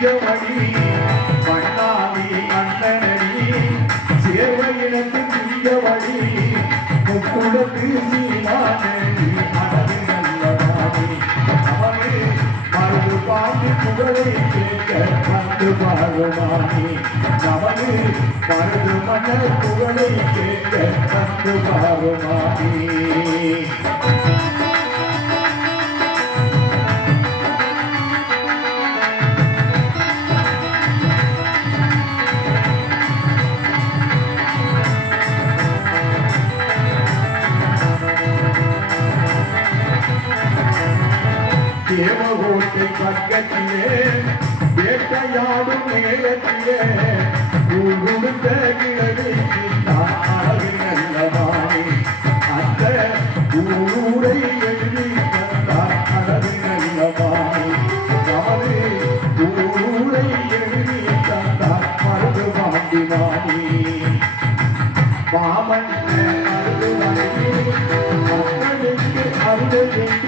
சேவையிலக்கின் சிங்கமணி மன்னாரி மன்னனி சேவையிலக்கின் சிங்கமணி முக்குடத்து சீமானி மனது நல்லவாணி அவனே மருது பாண்டி புகழை கேட்க வந்து பாருமானி அவனே மருது மன்னர் புகழை கேட்க வந்து பாருமானி தேவகோட்டை பக்கத்திலே வேட்டையாடும் நேரத்திலே கொடுத்த கிழவி நல்லவானே அந்த ஊரை எழுதி தந்தார் அழகு நல்லவானே நமது ஊரை எழுதி தந்தார் மருது மாண்டிவானே மாமன் அருள் அருள்